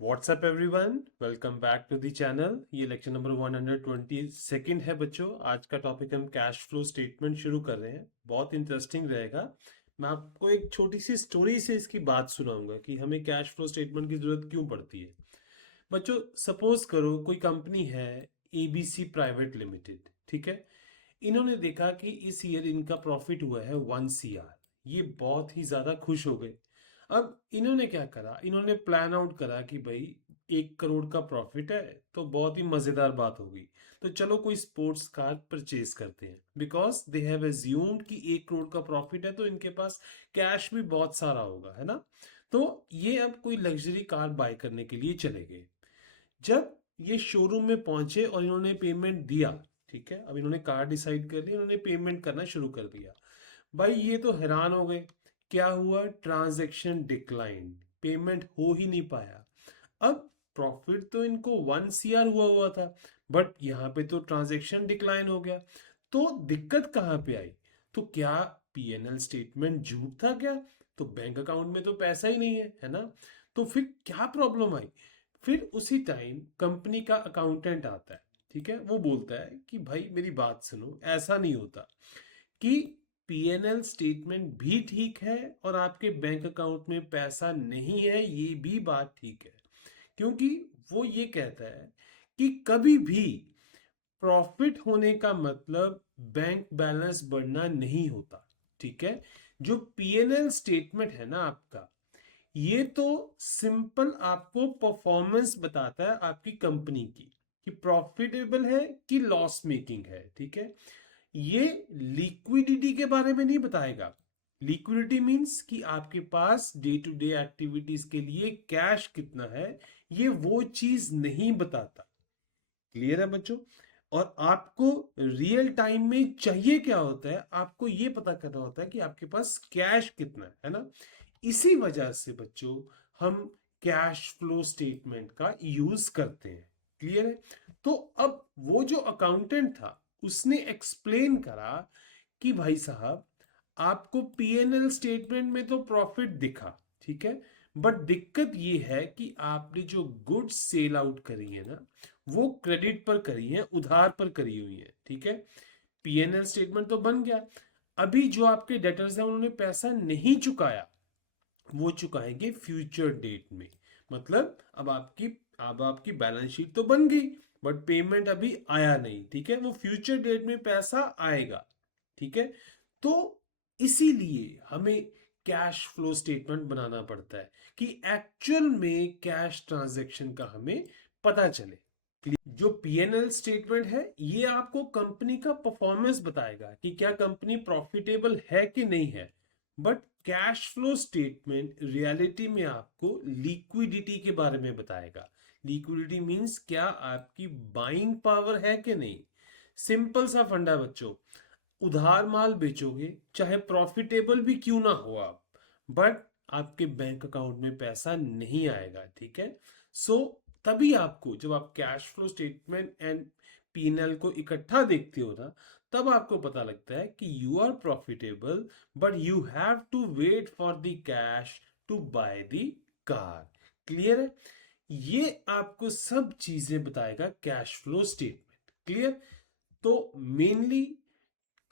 WhatsApp everyone, welcome back to the channel. ये lecture number 122 है बच्चों। आज का टॉपिक हम कैश फ्लो स्टेटमेंट शुरू कर रहे हैं। बहुत इंटरेस्टिंग रहेगा। मैं आपको एक छोटी सी स्टोरी से इसकी बात सुनाऊंगा कि हमें कैश फ्लो स्टेटमेंट की जरूरत क्यों पड़ती है। बच्चों, सपोज करो कोई कंपनी है, एबीसी प्राइवेट लिमिटेड, ठीक है। इन्होंने देखा कि इस ईयर इनका प्रॉफिट हुआ है 1 CR। ये बहुत ही ज़्यादा खुश हो गए। अब इन्होंने क्या करा, इन्होंने प्लान आउट करा कि भाई 1 करोड़ का प्रॉफिट है तो बहुत ही मज़ेदार बात होगी। तो चलो कोई स्पोर्ट्स कार परचेज करते हैं, बिकॉज दे हैव एज्यूम्ड कि 1 करोड़ का प्रॉफिट है तो इनके पास कैश भी बहुत सारा होगा, है ना। तो ये अब कोई लग्जरी कार बाय करने के लिए चले गए। जब ये शोरूम में पहुंचे और इन्होंने पेमेंट दिया, ठीक है, अब इन्होंने कार डिसाइड कर ली, इन्होंने पेमेंट करना शुरू कर दिया। भाई ये तो हैरान हो गए। क्या हुआ? ट्रांजैक्शन डिक्लाइन, पेमेंट हो ही नहीं पाया। अब प्रॉफिट तो इनको 1 CR हुआ था, बट यहाँ पे तो ट्रांजैक्शन डिक्लाइन हो गया। तो दिक्कत कहाँ पे आई? तो क्या पीएनएल स्टेटमेंट झूठ था क्या? तो बैंक अकाउंट में तो पैसा ही नहीं है ना। तो फिर क्या प्रॉब्लम आई? फिर उसी टाइम कंपनी का अकाउंटेंट आता है, ठीक है। वो बोलता है कि भाई मेरी बात सुनो, ऐसा नहीं होता कि पीएनएल स्टेटमेंट भी ठीक है और आपके बैंक अकाउंट में पैसा नहीं है, ये भी बात ठीक है। क्योंकि वो ये कहता है कि कभी भी प्रॉफिट होने का मतलब बैंक बैलेंस बढ़ना नहीं होता, ठीक है। जो पीएनएल स्टेटमेंट है ना आपका, ये तो सिंपल आपको परफॉर्मेंस बताता है आपकी कंपनी की, कि प्रॉफिटेबल है कि लॉस मेकिंग है, ठीक है। ये लिक्विडिटी के बारे में नहीं बताएगा। लिक्विडिटी मींस कि आपके पास डे टू डे एक्टिविटीज के लिए कैश कितना है, ये वो चीज नहीं बताता। क्लियर है बच्चों? और आपको रियल टाइम में चाहिए क्या होता है, आपको ये पता करना होता है कि आपके पास कैश कितना है ना। इसी वजह से बच्चों हम कैश फ्लो स्टेटमेंट का यूज करते हैं। क्लियर है? तो अब वो जो अकाउंटेंट था, उसने एक्सप्लेन करा कि भाई साहब, आपको पीएनएल स्टेटमेंट में तो प्रॉफिट दिखा, ठीक है, बट दिक्कत ये है कि आपने जो गुड्स सेल आउट करी है ना, वो क्रेडिट पर करी है, उधार पर करी हुई है, ठीक है। पीएनएल स्टेटमेंट तो बन गया। अभी जो आपके डेटर्स हैं उन्होंने पैसा नहीं चुकाया, वो चुकाएंगे फ्यूचर डेट में। मतलब अब आपकी बैलेंस शीट तो बन गई, बट पेमेंट अभी आया नहीं, ठीक है। वो फ्यूचर डेट में पैसा आएगा, ठीक है। तो इसीलिए हमें कैश फ्लो स्टेटमेंट बनाना पड़ता है कि एक्चुअल में कैश ट्रांजैक्शन का हमें पता चले। जो पीएनएल स्टेटमेंट है, ये आपको कंपनी का परफॉर्मेंस बताएगा कि क्या कंपनी प्रॉफिटेबल है कि नहीं है। But cash flow statement reality में आपको लिक्विडिटी के बारे में बताएगा। लिक्विडिटी मींस क्या आपकी बाइंग पावर है कि नहीं। सिंपल सा फंडा बच्चों, उधार माल बेचोगे चाहे प्रॉफिटेबल भी क्यों ना हो आप, बट आपके बैंक अकाउंट में पैसा नहीं आएगा, ठीक है। सो तभी आपको, जब आप cash flow statement and PNL को इकट्ठा देखते हो ना, तब आपको पता लगता है कि you are profitable, but you have to wait for the cash to buy the car. Clear है? ये आपको सब चीजें बताएगा कैश फ्लो स्टेटमेंट। क्लियर? तो मेनली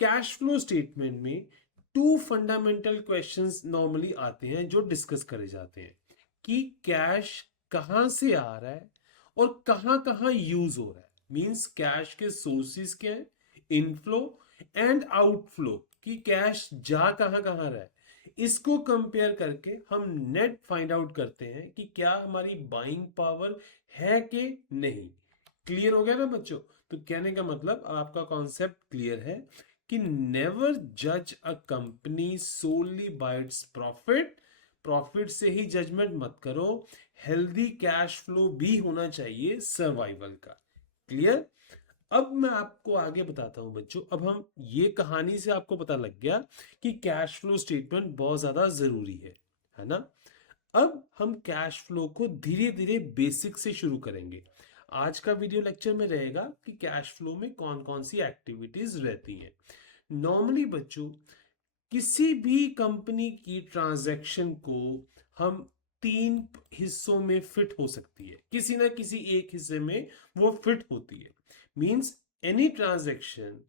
कैश फ्लो स्टेटमेंट में टू फंडामेंटल क्वेश्चंस नॉर्मली आते हैं जो डिस्कस करे जाते हैं, कि कैश कहां से आ रहा है और कहां कहां यूज हो रहा है। मींस कैश के सोर्सेस क्या है, इनफ्लो एंड आउटफ्लो, कि कैश जा कहां कहां रहा है। इसको कंपेयर करके हम नेट फाइंड आउट करते हैं कि क्या हमारी बाइंग पावर है कि नहीं। क्लियर हो गया ना बच्चों? तो कहने का मतलब आपका कॉन्सेप्ट क्लियर है कि नेवर जज a company solely by its profit. Profit से ही जजमेंट मत करो। हेल्दी कैश फ्लो भी होना चाहिए सर्वाइवल का। क्लियर? अब मैं आपको आगे बताता हूं बच्चों। अब हम ये कहानी से आपको पता लग गया कि कैश फ्लो स्टेटमेंट बहुत ज्यादा जरूरी है ना। अब हम कैश फ्लो को धीरे धीरे बेसिक से शुरू करेंगे। आज का वीडियो लेक्चर में रहेगा कि कैश फ्लो में कौन कौन सी एक्टिविटीज रहती हैं। नॉर्मली बच्चों, किसी भी कंपनी की ट्रांजैक्शन को हम तीन हिस्सों में फिट हो सकती है, किसी ना किसी एक हिस्से में वो फिट होती है। Means any transaction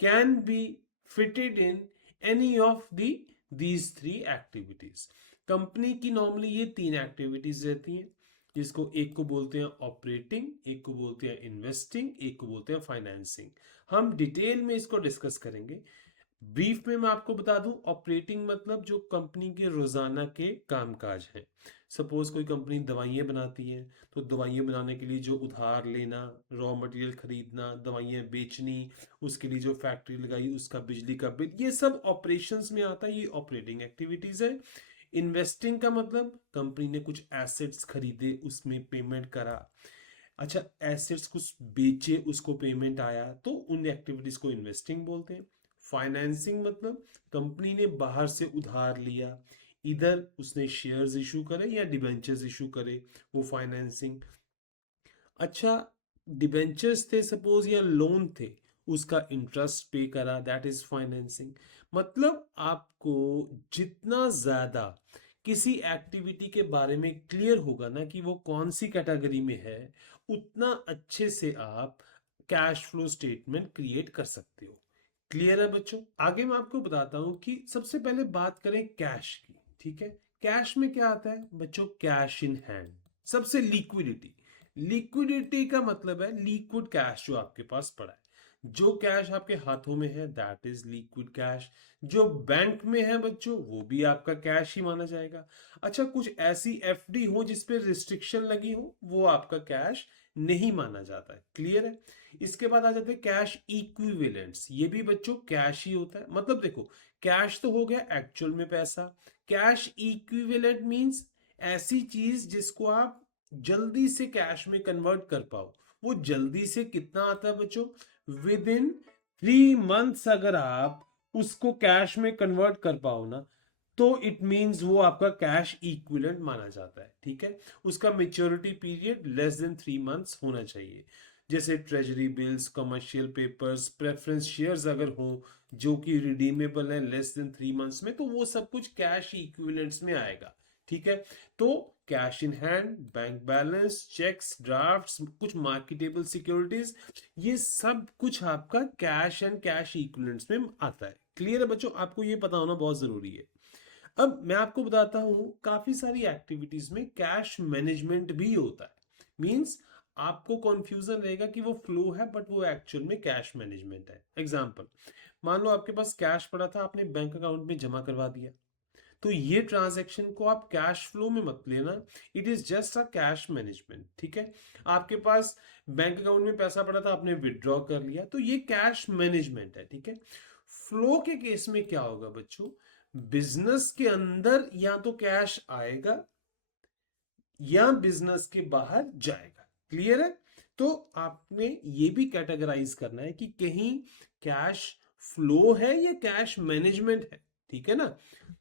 can be fitted in any of these three activities. Company की नॉर्मली ये तीन एक्टिविटीज रहती हैं, जिसको एक को बोलते हैं ऑपरेटिंग, एक को बोलते हैं इन्वेस्टिंग, एक को बोलते हैं फाइनेंसिंग। हम डिटेल में इसको डिस्कस करेंगे। ब्रीफ में मैं आपको बता दूं, ऑपरेटिंग मतलब जो कंपनी के रोजाना के कामकाज हैं। सपोज कोई कंपनी दवाइयाँ बनाती है, तो दवाइयाँ बनाने के लिए जो उधार लेना, रॉ मटेरियल खरीदना, दवाइयाँ बेचनी, उसके लिए जो फैक्ट्री लगाई उसका बिजली का बिल, ये सब ऑपरेशंस में आता है, ये ऑपरेटिंग एक्टिविटीज है। इन्वेस्टिंग का मतलब कंपनी ने कुछ एसेट्स खरीदे, उसमें पेमेंट करा। अच्छा, एसेट्स कुछ बेचे, उसको पेमेंट आया, तो उन एक्टिविटीज को इन्वेस्टिंग बोलते हैं। फाइनेंसिंग मतलब कंपनी ने बाहर से उधार लिया, इधर उसने शेयर्स इशू करे या डिबेंचर्स इशू करे, वो फाइनेंसिंग। अच्छा, डिबेंचर्स थे सपोज या लोन थे, उसका इंटरेस्ट पे करा, दैट इज फाइनेंसिंग। मतलब आपको जितना ज्यादा किसी एक्टिविटी के बारे में क्लियर होगा ना कि वो कौन सी कैटेगरी में है, उतना अच्छे से आप कैश फ्लो स्टेटमेंट क्रिएट कर सकते हो। क्लियर है बच्चों? आगे मैं आपको बताता हूं कि सबसे पहले बात करें कैश की। ठीक है, कैश में क्या आता है बच्चों? कैश इन हैंड, सबसे लिक्विडिटी। लिक्विडिटी का मतलब है लिक्विड कैश जो आपके पास पड़ा है। जो कैश आपके हाथों में है दैट इज लिक्विड कैश। जो बैंक में है बच्चों वो भी आपका कैश ही माना जाएगा। अच्छा, कुछ ऐसी एफडी हो जिसपे रिस्ट्रिक्शन लगी हो, वो आपका कैश नहीं माना जाता है। क्लियर है? इसके बाद आ जाते हैं कैश इक्विवेलेंट्स। ये भी बच्चों कैश ही होता है। मतलब देखो, कैश तो हो गया एक्चुअल में पैसा। कैश इक्विवेलेंट मींस ऐसी चीज जिसको आप जल्दी से कैश में कन्वर्ट कर पाओ। वो जल्दी से कितना आता है बच्चों? विद इन 3 मंथ्स अगर आप उसको कैश में कन्वर्ट कर पाओ ना, तो इट मींस वो आपका कैश इक्विवेलेंट माना जाता है। ठीक है, उसका maturity period less than 3 months होना चाहिए। जैसे treasury bills, commercial papers, preference shares अगर हो जो कि रिडीमेबल है लेस देन 3 मंथ्स में, तो वो सब कुछ कैश इक्विवेलेंट्स में आएगा। ठीक है, तो cash in hand, bank balance, cheques, drafts, कुछ मार्केटेबल सिक्योरिटीज, ये सब कुछ आपका कैश एंड कैश इक्विवेलेंट्स में आता है। क्लियर है बच्चों? आपको ये पता होना बहुत जरूरी है। अब मैं आपको बताता हूं, काफी सारी एक्टिविटीज में कैश मैनेजमेंट भी होता है। मींस आपको कंफ्यूजन रहेगा कि वो फ्लो है बट वो एक्चुअल में कैश मैनेजमेंट है। एग्जांपल, मान लो आपके पास कैश पड़ा था, आपने बैंक अकाउंट में जमा करवा दिया, तो ये ट्रांजैक्शन को आप कैश फ्लो में मत लेना, it is just a cash management. ठीक है, आपके पास बैंक अकाउंट में पैसा पड़ा था, आपने विड्रॉ कर लिया, तो ये कैश मैनेजमेंट है। ठीक है, फ्लो के केस में क्या होगा बच्चों? बिजनेस के अंदर या तो कैश आएगा या बिजनेस के बाहर जाएगा। क्लियर है? तो आपने ये भी कैटेगराइज करना है कि कहीं कैश फ्लो है या कैश मैनेजमेंट है। ठीक है ना?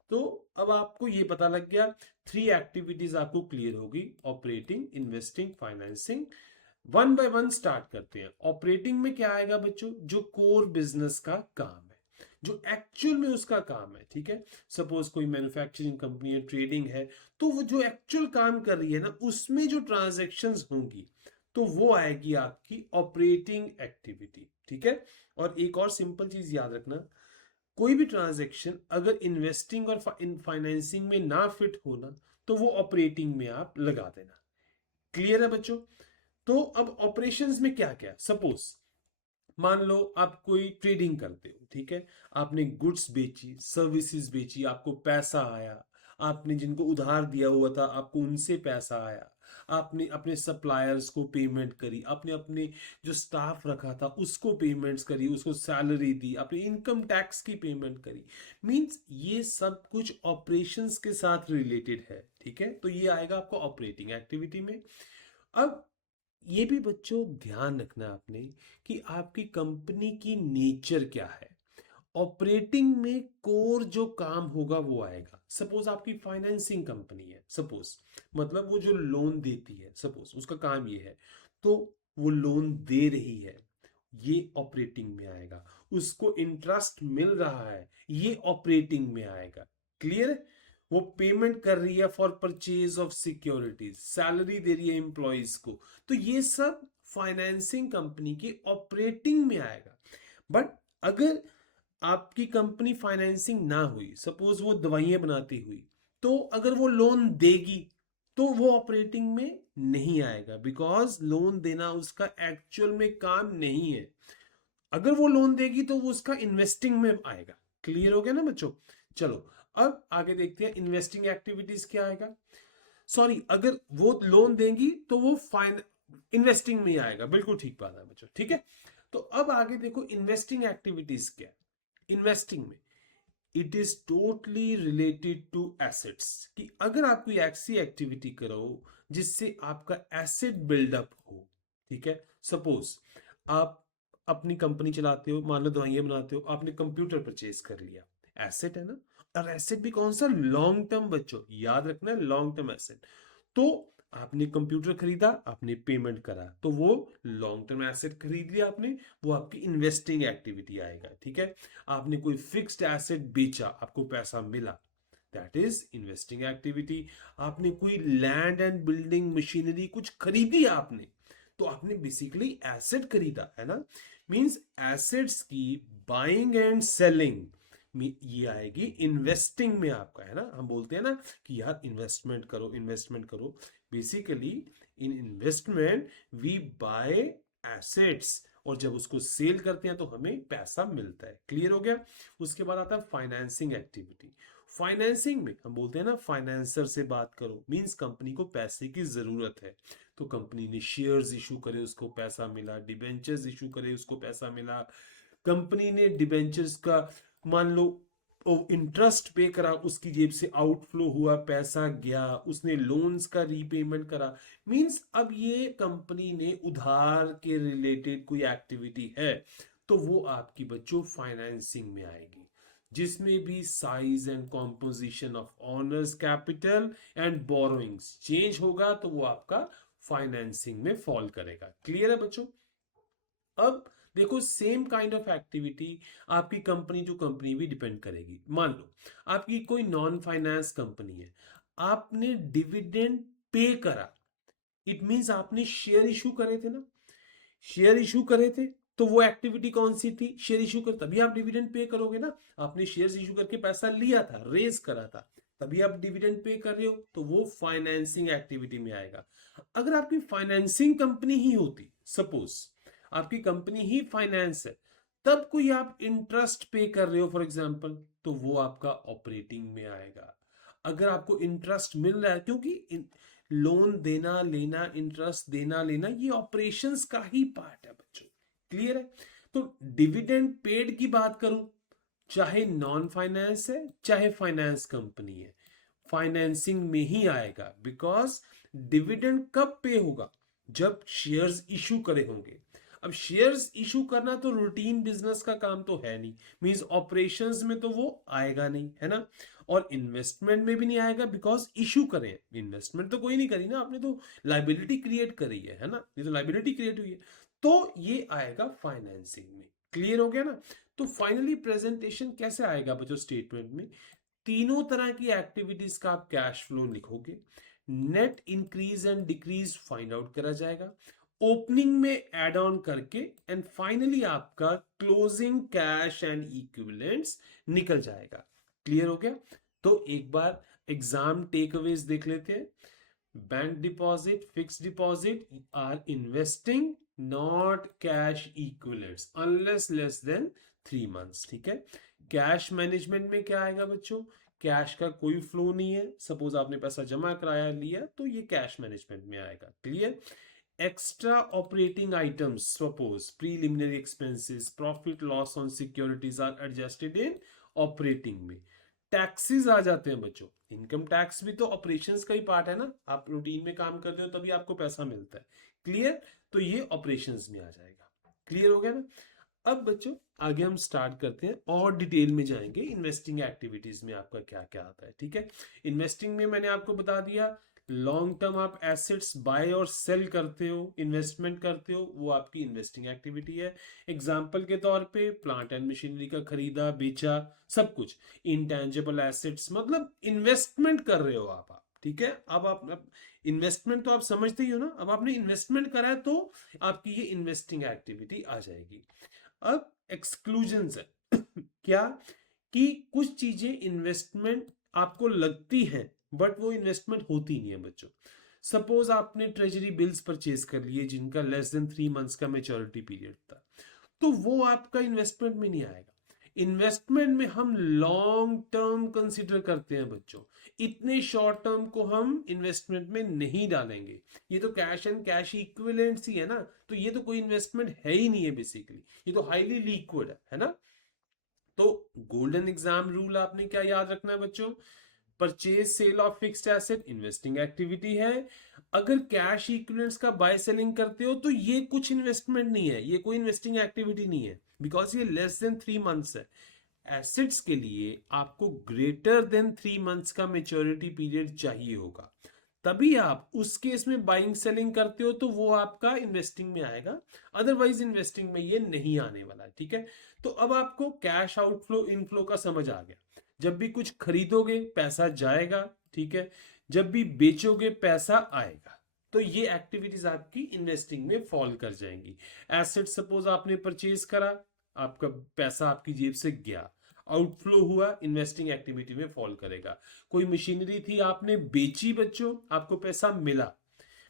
तो अब आपको ये पता लग गया, थ्री एक्टिविटीज आपको क्लियर होगी, operating, investing, financing. One by one start करते हैं। ऑपरेटिंग में क्या आएगा बच्चों? जो कोर बिजनेस का काम है, जो एक्चुअल में उसका काम है। ठीक है, सपोज कोई मैन्युफैक्चरिंग कंपनी है, ट्रेडिंग है, तो वो जो एक्चुअल काम कर रही है ना, उसमें जो ट्रांजैक्शंस होंगी तो वो आएगी आपकी ऑपरेटिंग एक्टिविटी। ठीक है, और एक और सिंपल चीज याद रखना, कोई भी ट्रांजैक्शन अगर इन्वेस्टिंग और फाइनेंसिंग में ना फिट होना, तो वो ऑपरेटिंग में आप लगा देना। क्लियर है बच्चों? तो अब ऑपरेशंस में क्या क्या, सपोज मान लो आप कोई ट्रेडिंग करते हो। ठीक है, आपने गुड्स बेची, सर्विसेज बेची, आपको पैसा आया, आपने जिनको उधार दिया हुआ था आपको उनसे पैसा आया, आपने अपने सप्लायर्स को पेमेंट करी, आपने अपने जो स्टाफ रखा था उसको पेमेंट्स करी, उसको सैलरी दी, अपने इनकम टैक्स की पेमेंट करी। मींस ये सब कुछ ऑपरेशंस के साथ रिलेटेड है। ठीक है, तो ये आएगा आपको ऑपरेटिंग एक्टिविटी में। अब ये भी बच्चों ध्यान रखना आपने कि आपकी कंपनी की नेचर क्या है। ऑपरेटिंग में कोर जो काम होगा वो आएगा। सपोज आपकी फाइनेंसिंग कंपनी है, सपोज मतलब वो जो लोन देती है, सपोज उसका काम ये है, तो वो लोन दे रही है, ये ऑपरेटिंग में आएगा। उसको इंटरेस्ट मिल रहा है, ये ऑपरेटिंग में आएगा। क्लियर है? वो पेमेंट कर रही है for purchase of securities, salary दे रही है एम्प्लॉइज को, तो ये सब फाइनेंसिंग कंपनी की ऑपरेटिंग में आएगा। बट अगर आपकी कंपनी फाइनेंसिंग ना हुई, सपोज वो दवाइयां बनाती हुई, तो अगर वो लोन देगी तो वो ऑपरेटिंग में नहीं आएगा, बिकॉज लोन देना उसका एक्चुअल में काम नहीं है। अगर वो लोन देगी तो वो उसका इन्वेस्टिंग में आएगा। क्लियर हो गया ना बच्चों? चलो अब आगे देखते हैं इन्वेस्टिंग एक्टिविटीज क्या आएगा। सॉरी, अगर वो लोन देंगी तो वो फाइन इन्वेस्टिंग में ही आएगा, बिल्कुल ठीक बात है बच्चों, ठीक है। तो अब आगे देखो इन्वेस्टिंग एक्टिविटीज क्या। इन्वेस्टिंग में it is totally related to assets, कि अगर आप कोई ऐसी एक्टिविटी करो जिससे आपका एसेट बिल्डअप हो, ठीक है। सपोज आप अपनी कंपनी चलाते हो, मान लो दवाइयां बनाते हो, आपने कंप्यूटर परचेज कर लिया, एसेट है ना। और एसेट भी कौन सा? लॉन्ग टर्म बच्चों, याद रखना है, लॉन्ग टर्म एसेट। तो आपने कंप्यूटर खरीदा, आपने पेमेंट करा, तो वो लॉन्ग टर्म एसेट खरीद लिया आपने, वो आपकी इन्वेस्टिंग एक्टिविटी आएगा, ठीक है। आपने कोई फिक्स्ड एसेट बेचा, आपको पैसा मिला, दैट इज इन्वेस्टिंग एक्टिविटी। आपने कोई लैंड एंड बिल्डिंग मशीनरी कुछ खरीदी आपने, तो आपने बेसिकली एसेट खरीदा है ना। मींस एसेट्स की बाइंग एंड सेलिंग ये आएगी इन्वेस्टिंग में आपका, है ना। हम बोलते हैं ना कि यार इन्वेस्टमेंट करो, इन्वेस्टमेंट करो। Basically in investment we buy assets, और जब उसको सेल करते हैं तो हमें पैसा मिलता है। क्लियर हो गया? उसके बाद आता है फाइनेंसिंग एक्टिविटी। फाइनेंसिंग में हम बोलते हैं ना, फाइनेंसर से बात करो, मींस कंपनी को पैसे की जरूरत है, तो कंपनी ने शेयर्स इशू करे, उसको पैसा मिला, डिबेंचर्स इशू करे, उसको पैसा मिला। कंपनी ने डिबेंचर्स का मान लो इंटरेस्ट पे करा, उसकी जेब से आउटफ्लो हुआ, पैसा गया, उसने लोन्स का रीपेमेंट करा। मींस अब ये कंपनी ने उधार के रिलेटेड कोई एक्टिविटी है, तो वो आपकी बच्चों फाइनेंसिंग में आएगी, जिसमें भी size and composition of honours capital and borrowings change होगा, तो वो आपका फाइनेंसिंग में फॉल करेगा। क्लियर है बच्चों? अब देखो सेम काइंड ऑफ एक्टिविटी आपकी कंपनी टू कंपनी भी डिपेंड करेगी। मान लो आपकी कोई नॉन फाइनेंस कंपनी है, आपने डिविडेंड पे करा, इट मींस आपने शेयर इशू करे थे ना, शेयर इशू करे थे, तो वो एक्टिविटी कौन सी थी? शेयर इशू कर, तभी आप डिविडेंड पे करोगे ना। आपने शेयर इशू करके पैसा लिया था, रेज करा था, तभी आप डिविडेंड पे कर रहे हो, तो वो फाइनेंसिंग एक्टिविटी में आएगा। अगर आपकी फाइनेंसिंग कंपनी ही होती, सपोज आपकी कंपनी ही फाइनेंस है, तब कोई आप इंटरेस्ट पे कर रहे हो फॉर एग्जांपल, तो वो आपका ऑपरेटिंग में आएगा। अगर आपको इंटरेस्ट मिल रहा है, क्योंकि लोन देना लेना, इंटरेस्ट देना लेना, ये ऑपरेशंस का ही पार्ट है बच्चों। क्लियर है? तो डिविडेंड पेड की बात करूं, चाहे नॉन फाइनेंस है चाहे फाइनेंस कंपनी है, फाइनेंसिंग में ही आएगा। बिकॉज डिविडेंड कब पे होगा? जब शेयर्स इशू करे होंगे। अब शेयर्स इशू करना तो रूटीन बिजनेस का काम तो है नहीं, मींस ऑपरेशंस में तो वो आएगा नहीं, है ना। और इन्वेस्टमेंट में भी नहीं आएगा, बिकॉज इशू करें, इन्वेस्टमेंट तो कोई नहीं करी ना, आपने तो लाइबिलिटी क्रिएट करी है ना, ये तो लाइबिलिटी क्रिएट हुई है, तो ये आएगा फाइनेंसिंग में। क्लियर हो गया ना? तो फाइनली प्रेजेंटेशन कैसे आएगा बच्चों स्टेटमेंट में? तीनों तरह की एक्टिविटीज का आप कैश फ्लो लिखोगे, net increase and decrease find out करा जाएगा, ओपनिंग में एड ऑन करके, एंड फाइनली आपका क्लोजिंग कैश एंड इक्विवेलेंट्स निकल जाएगा। क्लियर हो गया? तो एक बार एग्जाम टेक अवेज देख लेते हैं। Bank deposit, fix deposit are investing, not cash equivalents unless less than 3 months, ठीक है। कैश मैनेजमेंट में क्या आएगा बच्चों? कैश का कोई फ्लो नहीं है, सपोज आपने पैसा जमा कराया लिया, तो ये कैश मैनेजमेंट में आएगा। Clear? Extra operating items, suppose preliminary expenses, profit loss on securities are adjusted in operating में। टैक्सेस आ जाते हैं बच्चों, इनकम टैक्स भी तो ऑपरेशंस का ही पार्ट है ना, आप रूटीन में काम करते हो तभी आपको पैसा मिलता है। क्लियर? तो ये ऑपरेशंस में आ जाएगा। क्लियर हो गया ना? अब बच्चों आगे हम स्टार्ट करते हैं और डिटेल में जाएंगे इन्वेस्टिंग एक्टिविटीज में आपका क्या क्या आता है, ठीक है। इन्वेस्टिंग में मैंने आपको बता दिया लॉन्ग टर्म आप एसेट्स बाय और सेल करते हो, इन्वेस्टमेंट करते हो, वो आपकी इन्वेस्टिंग एक्टिविटी है। एग्जाम्पल के तौर पे प्लांट एंड मशीनरी का खरीदा बेचा, सब कुछ। इंटेंजिबल एसेट्स मतलब इन्वेस्टमेंट कर रहे हो आप, ठीक है। अब आप इन्वेस्टमेंट तो आप समझते ही हो ना, अब आपने इन्वेस्टमेंट करा है तो आपकी ये इन्वेस्टिंग एक्टिविटी आ जाएगी। अब एक्सक्लूजन्स है क्या, कि कुछ चीजें इन्वेस्टमेंट आपको लगती हैं बट वो इन्वेस्टमेंट होती नहीं है बच्चों। सपोज आपने ट्रेजरी बिल्स परचेज कर लिए जिनका लेस देन 3 मंथ्स का मेच्योरिटी पीरियड था, तो वो आपका इन्वेस्टमेंट में नहीं आएगा। इन्वेस्टमेंट में हम लॉन्ग टर्म कंसीडर करते हैं बच्चों, इतने शॉर्ट टर्म को हम इन्वेस्टमेंट में नहीं डालेंगे। ये तो कैश एंड कैश इक्विवेलेंट्स ही है ना, तो ये तो कोई इन्वेस्टमेंट है ही नहीं है बेसिकली, ये तो हाईली लिक्विड है ना। तो गोल्डन एग्जाम रूल आपने क्या याद रखना है बच्चों, purchase sale of fixed asset investing activity है। अगर कैश इक्विवेलेंट्स का बाय सेलिंग करते हो तो ये कुछ इन्वेस्टमेंट नहीं है, ये कोई इन्वेस्टिंग एक्टिविटी नहीं है, बिकॉज ये लेस देन 3 मंथ्स है। एसेट्स के लिए आपको ग्रेटर देन 3 मंथ्स का मेच्योरिटी पीरियड चाहिए होगा, तभी आप उस केस में बाइंग सेलिंग करते हो तो वो आपका इन्वेस्टिंग में आएगा, अदरवाइज इन्वेस्टिंग में ये नहीं आने वाला है, ठीक है। तो अब आपको कैश आउटफ्लो इनफ्लो का समझ आ गया। जब भी कुछ खरीदोगे पैसा जाएगा, ठीक है, जब भी बेचोगे पैसा आएगा, तो ये एक्टिविटीज आपकी इन्वेस्टिंग में फॉल कर जाएंगी। एसेट सपोज आपने परचेज करा, आपका पैसा आपकी जेब से गया, आउटफ्लो हुआ, इन्वेस्टिंग एक्टिविटी में फॉल करेगा। कोई मशीनरी थी आपने बेची बच्चों, आपको पैसा मिला,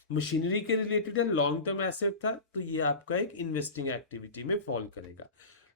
मशीनरी के रिलेटेड है, लॉन्ग टर्म एसेट था, तो ये आपका एक इन्वेस्टिंग एक्टिविटी में फॉल करेगा।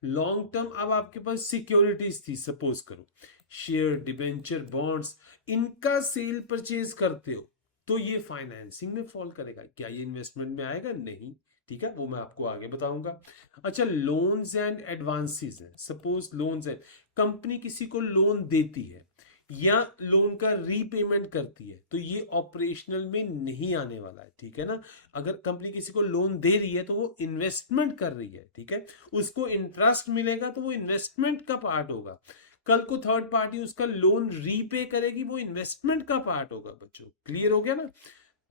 लॉन्ग टर्म अब आपके पास सिक्योरिटीज थी, सपोज करो शेयर डिबेंचर बॉन्ड्स, इनका सेल परचेज करते हो तो ये फाइनेंसिंग में फॉल करेगा। क्या ये इन्वेस्टमेंट में आएगा? नहीं, ठीक है, वो मैं आपको आगे बताऊंगा। अच्छा, लोन्स एंड एडवांसेस हैं, सपोज लोन्स है, कंपनी किसी को लोन देती है या लोन का रीपेमेंट करती है, तो ये ऑपरेशनल में नहीं आने वाला है, ठीक है ना। अगर कंपनी किसी को लोन दे रही है तो वो इन्वेस्टमेंट कर रही है, ठीक है, उसको इंटरेस्ट मिलेगा तो वो इन्वेस्टमेंट का पार्ट होगा। कल को थर्ड पार्टी उसका लोन रीपे करेगी, वो इन्वेस्टमेंट का पार्ट होगा बच्चों। क्लियर हो गया ना?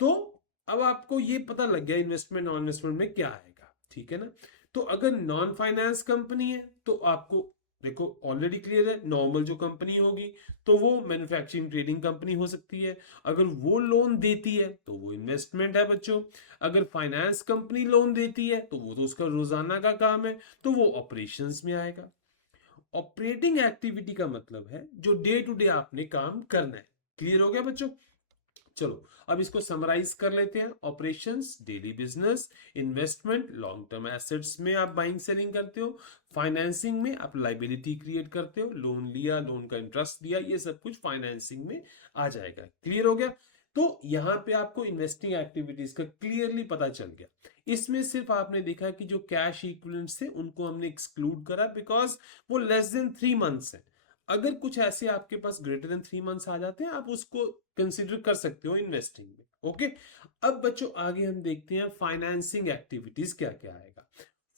तो अब आपको ये पता लग गया इन्वेस्टमेंट नॉन इन्वेस्टमेंट में क्या आएगा, ठीक है ना। तो अगर नॉन फाइनेंस कंपनी है तो आपको देखो ऑलरेडी क्लियर है, नॉर्मल जो कंपनी होगी तो वो मैन्युफैक्चरिंग ट्रेडिंग कंपनी हो सकती है। अगर वो लोन देती है तो वो इन्वेस्टमेंट है बच्चों। अगर फाइनेंस कंपनी लोन देती है तो वो तो उसका रोजाना का काम है, तो वो ऑपरेशंस में आएगा। ऑपरेटिंग एक्टिविटी का मतलब है जो डे टू डे आपने काम करना है। क्लियर हो गया बच्चों? चलो अब इसको समराइज कर लेते हैं। Operations daily business, investment long term assets में आप बाइंग सेलिंग करते हो, फाइनेंसिंग में आप लाइबिलिटी क्रिएट करते हो, लोन लिया, लोन का इंटरेस्ट दिया, ये सब कुछ फाइनेंसिंग में आ जाएगा। क्लियर हो गया? तो यहां पे आपको इन्वेस्टिंग एक्टिविटीज का क्लियरली पता चल गया। इसमें सिर्फ आपने देखा कि जो कैश इक्विवेलेंट्स थे उनको हमने एक्सक्लूड करा बिकॉज वो लेस देन 3 मंथ्स है। अगर कुछ ऐसे आपके पास ग्रेटर देन 3 मंथ्स आ जाते हैं, आप उसको कंसिडर कर सकते हो इन्वेस्टिंग में। ओके, अब बच्चों आगे हम देखते हैं फाइनेंसिंग एक्टिविटीज क्या क्या आएगा।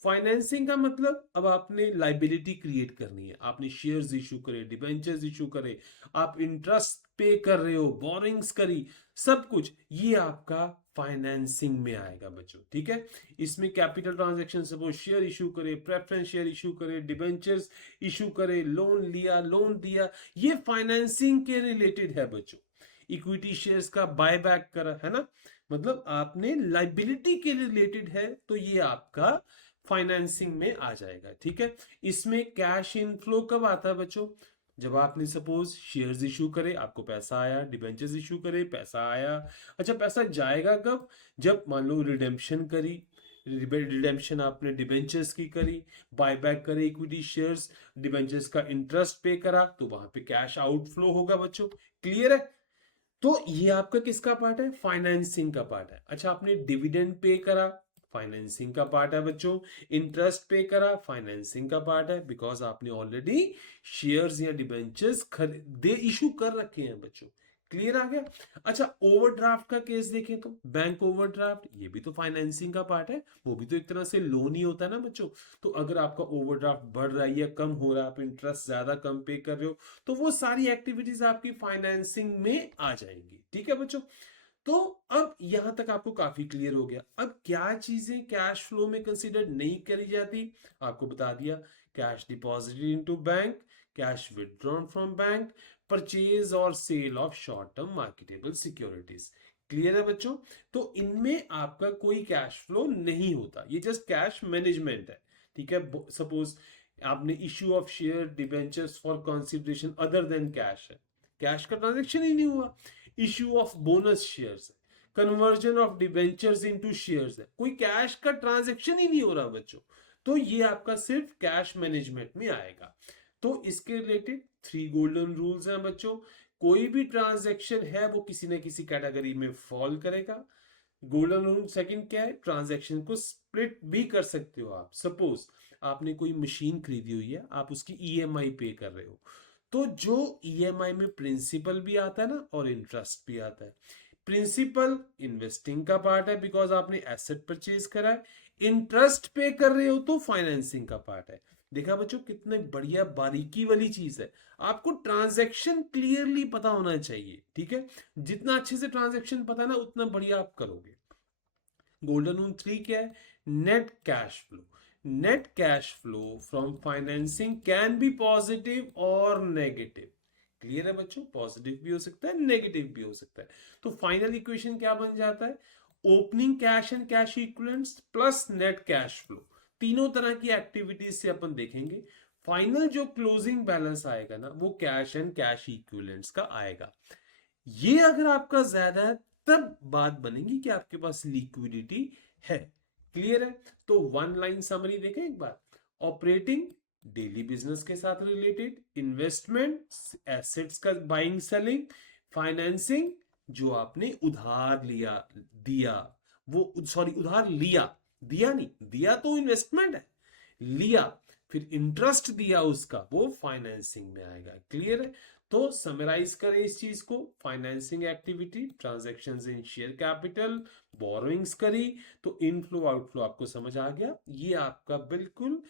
फाइनेंसिंग का मतलब अब आपने लाइबिलिटी क्रिएट करनी है, आपने शेयर्स इशू करे, डिबेंचर्स इशू करे, आप इंटरेस्ट पे कर रहे हो, बोरिंग्स करी, सब कुछ ये आपका फाइनेंसिंग में आएगा बच्चों, ठीक है। इसमें capital transaction, suppose share issue करे, प्रेफरेंस शेयर इशू करे, डिबेंचर्स इशू करे, लोन लिया, लोन दिया, ये फाइनेंसिंग के रिलेटेड है बच्चों। इक्विटी शेयर्स का बायबैक करा, है ना, मतलब आपने लाइबिलिटी के रिलेटेड है, तो ये आपका फाइनेंसिंग में आ जाएगा, ठीक है। इसमें कैश इनफ्लो कब आता है बच्चों? जब आपने सपोज शेयर्स इशू करे, आपको पैसा आया, डिबेंचर्स इशू करे, पैसा आया। अच्छा, पैसा जाएगा कब? जब मान लो रिडेम्पशन करी, रिडेम्पशन आपने डिबेंचर्स की करी, बायबैक करे इक्विटी शेयर्स, डिबेंचर्स का इंटरेस्ट पे करा, तो वहां पे कैश आउटफ्लो होगा बच्चों। क्लियर है? तो ये आपका किसका पार्ट है? फाइनेंसिंग का पार्ट है। अच्छा, आपने डिविडेंड पे करा, फाइनेंसिंग का पार्ट है बच्चों। इंटरेस्ट पे करा, फाइनेंसिंग का पार्ट है, बिकॉज आपने ऑलरेडी शेयर्स या डिबेंचर्स खरीदे, इशू कर रखे हैं बच्चों। क्लियर आ गया? अच्छा, ओवरड्राफ्ट का केस देखें तो बैंक ओवरड्राफ्ट, ये भी तो फाइनेंसिंग का पार्ट है, वो भी तो एक तरह से लोन ही होता है ना बच्चों। तो अगर आपका ओवरड्राफ्ट बढ़ रहा है या कम हो रहा है, आप इंटरेस्ट ज्यादा कम पे कर रहे हो, तो वो सारी एक्टिविटीज आपकी फाइनेंसिंग में आ जाएंगी, ठीक है बच्चों। तो अब यहां तक आपको काफी क्लियर हो गया। अब क्या चीजें कैश फ्लो में कंसीडर नहीं करी जाती, आपको बता दिया। Cash deposited into bank, cash withdrawn from bank, purchase और sale of short term marketable securities. Clear है बच्चों? तो इनमें आपका कोई कैश फ्लो नहीं होता, ये जस्ट कैश मैनेजमेंट है। ठीक है, सपोज आपने issue of share debentures for consideration other than cash है, कैश का ट्रांजेक्शन ही नहीं हुआ। इश्यू ऑफ बोनस शेयर्स है, conversion of debentures into shares है, कोई कैश का ट्रांजेक्शन ही नहीं हो रहा बच्चों। तो ये आपका सिर्फ कैश मैनेजमेंट में आएगा। तो इसके रिलेटेड 3 गोल्डन रूल्स हैं बच्चों। कोई भी ट्रांजैक्शन है वो किसी न किसी कैटेगरी में फॉल करेगा। गोल्डन रूल सेकंड क्या है, ट्रांजैक्शन को स्प्लिट भी कर सकते हो आप। सपोज आपने कोई मशीन खरीदी हुई है, आप उसकी ईएमआई पे कर रहे हो, तो जो ईएमआई में प्रिंसिपल भी आता है ना और इंटरेस्ट भी आता है। प्रिंसिपल इन्वेस्टिंग का पार्ट है बिकॉज आपने एसेट परचेज करा है, इंटरेस्ट पे कर रहे हो तो फाइनेंसिंग का पार्ट है। देखा बच्चों कितने बढ़िया बारीकी वाली चीज है। आपको ट्रांजैक्शन क्लियरली पता होना चाहिए। ठीक है, जितना अच्छे से ट्रांजैक्शन पता है ना उतना बढ़िया आप करोगे। गोल्डन रूल 3 क्या है, net cash flow. Net cash flow from financing can be positive और नेगेटिव। क्लियर है बच्चों, पॉजिटिव भी हो सकता है नेगेटिव भी हो सकता है। तो फाइनल इक्वेशन क्या बन जाता है, opening cash and cash equivalents plus net cash flow. तीनों तरह की एक्टिविटीज से अपन देखेंगे, फाइनल जो क्लोजिंग बैलेंस आएगा ना वो कैश एंड कैश इक्विवेलेंट्स का आएगा। ये अगर आपका ज्यादा है तब बात बनेगी कि आपके पास लिक्विडिटी है। क्लियर है? तो 1 लाइन समरी देखें एक बार। ऑपरेटिंग डेली बिजनेस के साथ रिलेटेड, इन्वेस्टमेंट एसेट्स का बाइंग सेलिंग, फाइनेंसिंग जो आपने उधार लिया दिया, वो सॉरी उधार लिया, दिया नहीं, दिया तो इन्वेस्टमेंट है, लिया फिर इंटरेस्ट दिया उसका, वो फाइनेंसिंग में आएगा। क्लियर है? तो समराइज करें इस चीज को, फाइनेंसिंग एक्टिविटी ट्रांजैक्शंस इन शेयर कैपिटल, बोरोइंग्स करी तो इनफ्लो आउटफ्लो आपको समझ आ गया, ये आपका बिल्कुल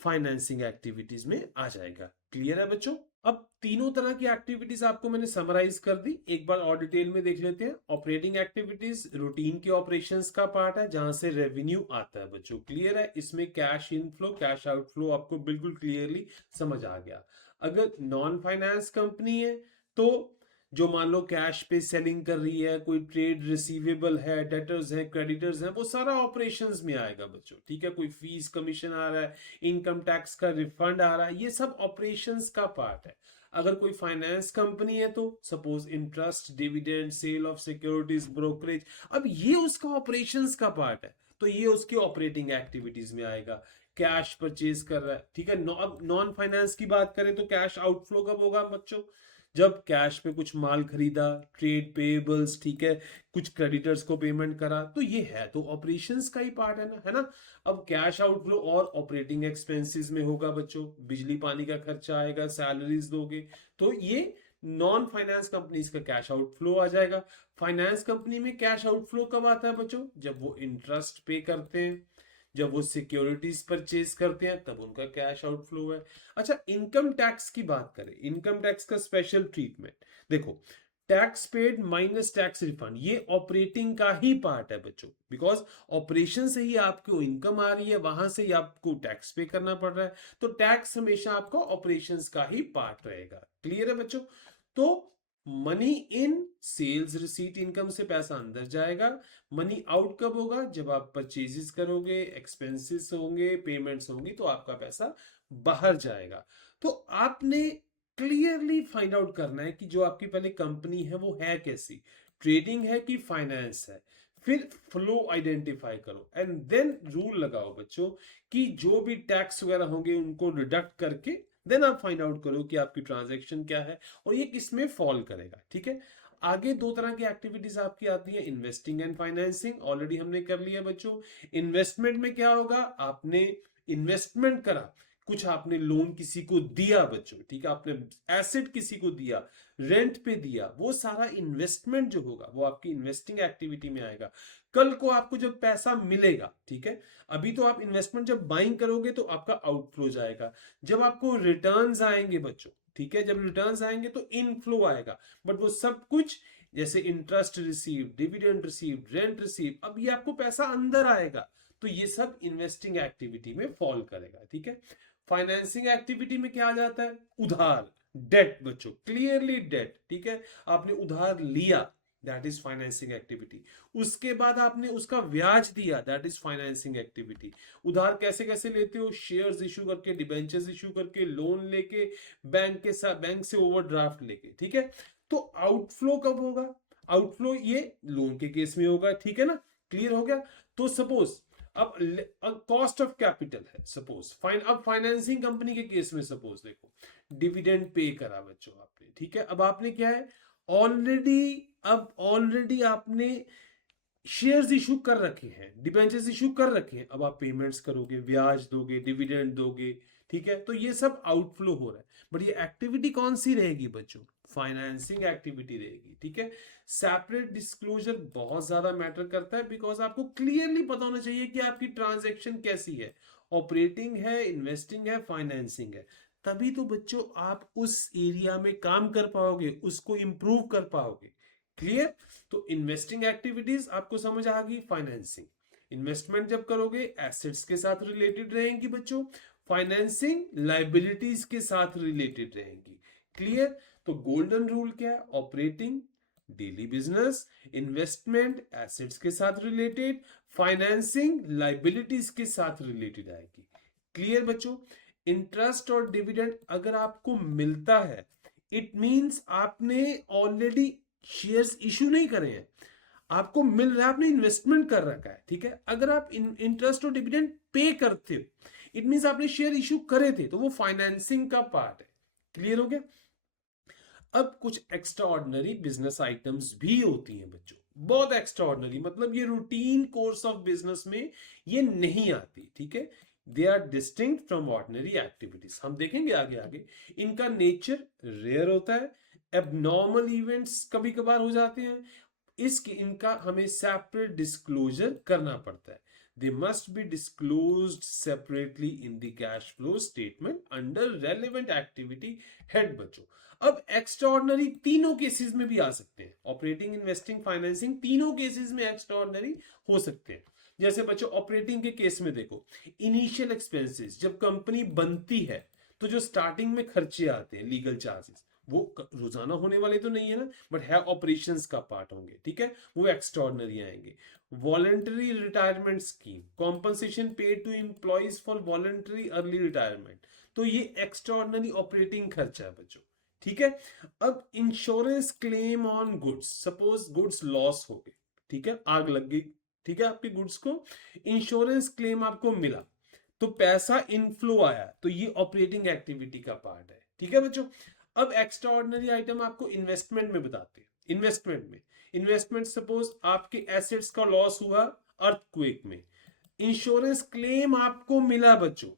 फाइनेंसिंग एक्टिविटीज में आ जाएगा। क्लियर है बच्चों? अब तीनों तरह की एक्टिविटीज आपको मैंने समराइज कर दी, एक बार और डिटेल में देख लेते हैं। ऑपरेटिंग एक्टिविटीज रूटीन के ऑपरेशंस का पार्ट है जहां से रेवेन्यू आता है बच्चों। क्लियर है? इसमें कैश इनफ्लो कैश आउटफ्लो आपको बिल्कुल क्लियरली समझ आ गया। अगर नॉन फाइनेंस कंपनी है तो जो मान लो कैश पे सेलिंग कर रही है, कोई ट्रेड रिसीवेबल है, डेटर्स है, क्रेडिटर्स है, वो सारा ऑपरेशंस में आएगा बच्चों। ठीक है, कोई फीस कमीशन आ रहा है, इनकम टैक्स का रिफंड आ रहा है, ये सब ऑपरेशंस का पार्ट है। अगर कोई फाइनेंस कंपनी है तो suppose interest, dividend, sale of securities, brokerage, अब ये उसका ऑपरेशंस का पार्ट है, तो ये उसकी ऑपरेटिंग एक्टिविटीज में आएगा। कैश परचेज कर रहा है, ठीक है। अब नॉन फाइनेंस की बात करें तो कैश आउटफ्लो कब होगा बच्चों, जब कैश पे कुछ माल खरीदा, ट्रेड पेबल्स, ठीक है, कुछ क्रेडिटर्स को पेमेंट करा, तो ये है तो ऑपरेशंस का ही पार्ट है ना, है ना। अब कैश आउटफ्लो और ऑपरेटिंग एक्सपेंसेस में होगा बच्चों, बिजली पानी का खर्चा आएगा, सैलरीज दोगे, तो ये नॉन फाइनेंस कंपनीज का कैश आउटफ्लो आ जाएगा। फाइनेंस कंपनी में कैश आउटफ्लो कब आता है बच्चों, जब वो इंटरेस्ट पे करते हैं, जब वो सिक्योरिटीज परचेज करते हैं तब उनका कैश आउटफ्लो है। अच्छा, इनकम टैक्स की बात करें, इनकम टैक्स का स्पेशल ट्रीटमेंट देखो, tax paid minus tax refund, ये ऑपरेटिंग का ही पार्ट है बच्चों, बिकॉज ऑपरेशन से ही आपको इनकम आ रही है, वहां से ही आपको टैक्स पे करना पड़ रहा है, तो टैक्स हमेशा आपका ऑपरेशंस का ही पार्ट रहेगा। क्लियर है बच्चों? तो money in sales receipt income से पैसा अंदर जाएगा, मनी आउट कब होगा, जब आप परचेजेस करोगे, एक्सपेंसेस होंगे, पेमेंट्स होंगी, तो आपका पैसा बाहर जाएगा। तो आपने क्लियरली फाइंड आउट करना है कि जो आपकी पहले कंपनी है वो है कैसी, ट्रेडिंग है कि फाइनेंस है, फिर फ्लो आइडेंटिफाई करो एंड देन रूल लगाओ बच्चों कि जो भी टैक्स वगैरह होंगे उनको डिडक्ट करके देन आप फाइंड आउट करो कि आपकी ट्रांजैक्शन क्या है और ये किस में फॉल करेगा। ठीक है, आगे 2 तरह की एक्टिविटीज आपकी आती है, इन्वेस्टिंग एंड फाइनेंसिंग, ऑलरेडी हमने कर लिया बच्चों। इन्वेस्टमेंट में क्या होगा, आपने इन्वेस्टमेंट करा, कुछ आपने लोन किसी को दिया बच्चों, ठीक है, आपने एसेट किसी को दिया, रेंट पे दिया, वो सारा इन्वेस्टमेंट जो होगा वो आपकी इन्वेस्टिंग एक्टिविटी में आएगा। कल को आपको जब पैसा मिलेगा, ठीक है, अभी तो आप इन्वेस्टमेंट जब बाइंग करोगे तो आपका आउटफ्लो जाएगा, जब आपको रिटर्न्स आएंगे बच्चों, ठीक है, जब रिटर्न्स आएंगे तो इनफ्लो आएगा, बट वो सब कुछ जैसे interest receive, dividend receive, rent receive, अब ये आपको पैसा अंदर आएगा, तो ये सब इन्वेस्टिंग एक्टिविटी में फॉल करेगा। ठीक है, फाइनेंसिंग एक्टिविटी में क्या आ जाता है? उधार, डेट बच्चों, क्लियरली डेट। ठीक है, आपने उधार लिया, दैट इज फाइनेंसिंग एक्टिविटी। उसके बाद आपने उसका ब्याज दिया, दैट इज फाइनेंसिंग एक्टिविटी। उधार कैसे कैसे लेते हो? शेयर्स इशू करके, डिबेंचर्स इशू करके, लोन लेके, बैंक के साथ, बैंक से ओवरड्राफ्ट लेके। ठीक है, तो आउटफ्लो कब होगा? आउटफ्लो ये लोन के केस में होगा। ठीक है ना, क्लियर हो गया? तो सपोज अब कॉस्ट ऑफ कैपिटल है, सपोज अब फाइनेंसिंग कंपनी के केस में सपोज देखो, डिविडेंड पे करा बच्चों आपने। ठीक है, अब आपने क्या है, ऑलरेडी आपने शेयर्स इशू कर रखे हैं, डिबेंचर्स इशू कर रखे हैं, अब आप पेमेंट्स करोगे, ब्याज दोगे, डिविडेंड दोगे। ठीक है, तो ये सब आउटफ्लो हो रहा है, बट ये एक्टिविटी कौन सी रहेगी बच्चों? फाइनेंसिंग एक्टिविटी रहेगी। ठीक है, सेपरेट डिस्क्लोजर बहुत ज्यादा मैटर करता है, बिकॉज आपको क्लियरली पता होना चाहिए कि आपकी ट्रांजैक्शन कैसी है, ऑपरेटिंग है, इन्वेस्टिंग है, फाइनेंसिंग है। तभी तो बच्चों आप उस एरिया में काम कर पाओगे, उसको इंप्रूव कर पाओगे। क्लियर? तो इन्वेस्टिंग एक्टिविटीज आपको समझ आ गई, फाइनेंसिंग। इन्वेस्टमेंट जब करोगे एसेट्स के साथ रिलेटेड रहेंगी बच्चों, फाइनेंसिंग लाइबिलिटीज के साथ रिलेटेड रहेंगी। क्लियर? तो गोल्डन रूल क्या है? Operating daily business, investment assets के साथ रिलेटेड, फाइनेंसिंग लाइबिलिटीज के साथ रिलेटेड आएगी। क्लियर बच्चों? इंटरेस्ट और डिविडेंड अगर आपको मिलता है, इट मींस आपने ऑलरेडी शेयर्स इशू नहीं करे हैं, आपको मिल रहा है, आपने इन्वेस्टमेंट कर रखा है। ठीक है, अगर आप इंटरेस्ट और डिविडेंड पे करते हो, इट मींस आपने शेयर इशू करे थे, तो वो फाइनेंसिंग का पार्ट है। क्लियर हो गया? अब कुछ एक्स्ट्रा ऑर्डिनरी बिजनेस आइटम्स भी होती हैं बच्चों, बहुत एक्स्ट्रा ऑर्डिनरी, मतलब ये रूटीन कोर्स ऑफ बिजनेस में ये नहीं आती। ठीक है, they are distinct from ordinary activities, हम देखेंगे आगे आगे। इनका नेचर रेयर होता है, एबनॉर्मल इवेंट्स कभी कभार हो जाते हैं, इनका हमें सेपरेट डिस्क्लोजर करना पड़ता है। They must be disclosed separately in the cash flow statement under relevant activity head बच्चों। अब एक्स्ट्राऑर्डिनरी तीनों केसेस में भी आ सकते हैं, ऑपरेटिंग, इन्वेस्टिंग, फाइनेंसिंग, तीनों केसेस में एक्स्ट्राऑर्डिनरी हो सकते हैं। जैसे बच्चों ऑपरेटिंग के केस में देखो, इनिशियल एक्सपेंसेस, जब कंपनी बनती है तो जो स्टार्टिंग में खर्चे आते हैं, लीगल चार्जेस, वो रोजाना होने वाले तो नहीं है ना, बट है ऑपरेशंस का पार्ट होंगे। ठीक है, वो एक्स्ट्राऑर्डिनरी आएंगे। Voluntary retirement scheme, compensation paid to employees for voluntary early retirement, तो ये एक्स्ट्राऑर्डिनरी ऑपरेटिंग खर्चा है बच्चों। ठीक है, अब insurance claim on goods, suppose goods loss हो गए, ठीक है, आग लग गई, ठीक है, आपके गुड्स को, इंश्योरेंस क्लेम आपको मिला, तो पैसा इनफ्लो आया, तो ये ऑपरेटिंग एक्टिविटी का पार्ट है। ठीक है बच्चों, अब एक्स्ट्रा ऑर्डिनरी आइटम आपको इन्वेस्टमेंट में बताते हैं। इन्वेस्टमेंट सपोज आपके एसेट्स का लॉस हुआ अर्थक्वेक में, इंश्योरेंस क्लेम आपको मिला बच्चों।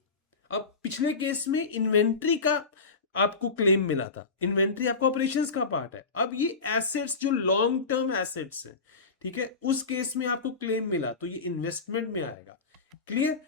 अब पिछले केस में इन्वेंट्री का आपको क्लेम मिला था, इन्वेंट्री आपको ऑपरेशंस का पार्ट है। अब ये एसेट्स जो लॉन्ग टर्म एसेट्स हैं, ठीक है, उस केस में आपको क्लेम मिला, तो ये इन्वेस्टमेंट में आएगा। क्लियर?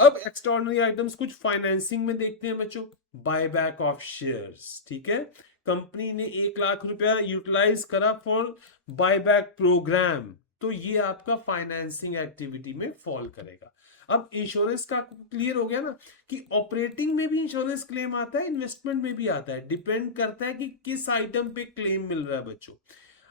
अब एक्स्ट्राऑर्डिनरी आइटम्स कुछ फाइनेंसिंग में देखते हैं बच्चों, बायबैक ऑफ शेयर्स। ठीक है, कंपनी ने 1 लाख रुपया यूटिलाइज करा फॉर बायबैक प्रोग्राम, तो ये आपका फाइनेंसिंग एक्टिविटी में फॉल करेगा। अब इंश्योरेंस का क्लियर हो गया ना, कि ऑपरेटिंग में भी इंश्योरेंस क्लेम आता है, इन्वेस्टमेंट में भी आता है, डिपेंड करता है कि किस आइटम पे क्लेम मिल रहा है बच्चों।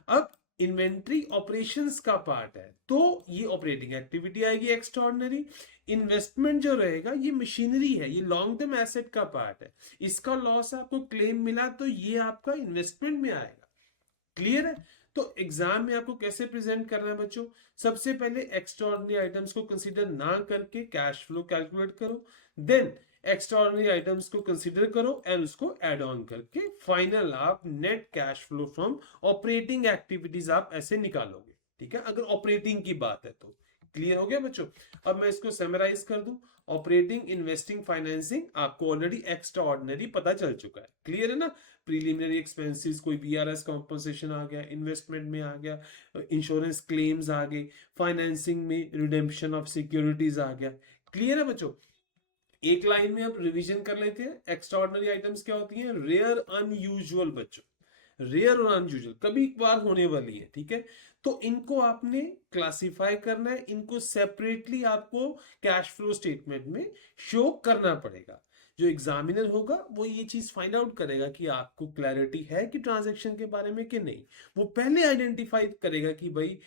अब इन्वेंट्री ऑपरेशंस का पार्ट है, तो ये ऑपरेटिंग एक्टिविटी आएगी एक्स्ट्राऑर्डिनरी। इन्वेस्टमेंट जो रहेगा ये मशीनरी है, ये लॉन्ग टर्म एसेट का पार्ट है, इसका लॉस आपको क्लेम मिला, तो ये आपका इन्वेस्टमेंट में आएगा। क्लियर है? तो एग्जाम में आपको कैसे प्रेजेंट करना है बच्चों, सबसे पहले एक्स्ट्राऑर्डिनरी आइटम्स को कंसीडर ना करके कैश फ्लो कैलकुलेट करो, देन एक्स्ट्राऑर्डिनरी आइटम्स को कंसीडर करो एंड उसको ऐड ऑन करके फाइनल आप net cash flow from operating activities आप ऐसे निकालोगे। ठीक है, अगर ऑपरेटिंग की बात है तो। क्लियर हो गया बच्चों? अब मैं इसको समराइज कर दूं, ऑपरेटिंग, इन्वेस्टिंग, फाइनेंसिंग आपको ऑलरेडी एक्स्ट्रा ऑर्डिनरी पता चल चुका है। क्लियर है ना? प्रीलिमिनरी एक्सपेंसेस, कोई बीआरएस कॉम्पनसेशन आ गया, इन्वेस्टमेंट में आ गया, इंश्योरेंस क्लेम्स आ गए, फाइनेंसिंग में रिडेम्पशन ऑफ सिक्योरिटीज आ गया। क्लियर है बच्चों? एक लाइन में अब रिवीजन कर लेते हैं, एक्स्ट्राऑर्डिनरी आइटम्स क्या होती हैं? रेयर, अनयूजुअल बच्चों, रेयर और अनयूजुअल, कभी कभार होने वाली है, ठीक है। तो इनको आपने क्लासिफाई करना है, इनको सेपरेटली आपको कैश फ्लो स्टेटमेंट में शो करना पड़ेगा। जो एग्जामिनर होगा वो ये चीज फाइंड आउट करेगा कि आपको क्लैरिटी है कि ट्रांजैक्शन के बारे में कि नहीं। वो पहले आइडेंटिफाई करेगा कि भाई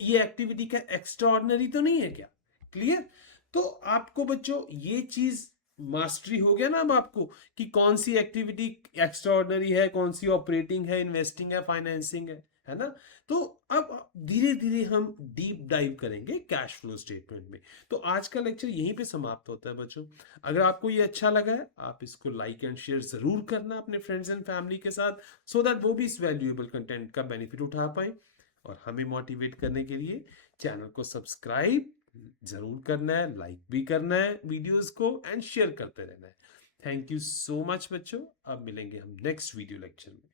ये एक्टिविटी का एक्स्ट्राऑर्डिनरी तो नहीं है क्या। क्लियर। तो आपको बच्चों ये चीज मास्टरी हो गया ना अब आपको, कि कौन सी एक्टिविटी एक्स्ट्राऑर्डिनरी है, कौन सी ऑपरेटिंग है, इन्वेस्टिंग है, फाइनेंसिंग है ना। तो अब धीरे धीरे हम डीप डाइव करेंगे कैश फ्लो स्टेटमेंट में। तो आज का लेक्चर यहीं पे समाप्त होता है बच्चों। अगर आपको ये अच्छा लगा है, आप इसको लाइक एंड शेयर जरूर करना अपने फ्रेंड्स एंड फैमिली के साथ, सो दैट वो भी इस वैल्यूएबल कंटेंट का बेनिफिट उठा पाए। और हमें मोटिवेट करने के लिए चैनल को सब्सक्राइब जरूर करना है, लाइक भी करना है वीडियोस को, एंड शेयर करते रहना है। थैंक यू सो मच बच्चों। अब मिलेंगे हम नेक्स्ट वीडियो लेक्चर में।